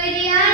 Lydia.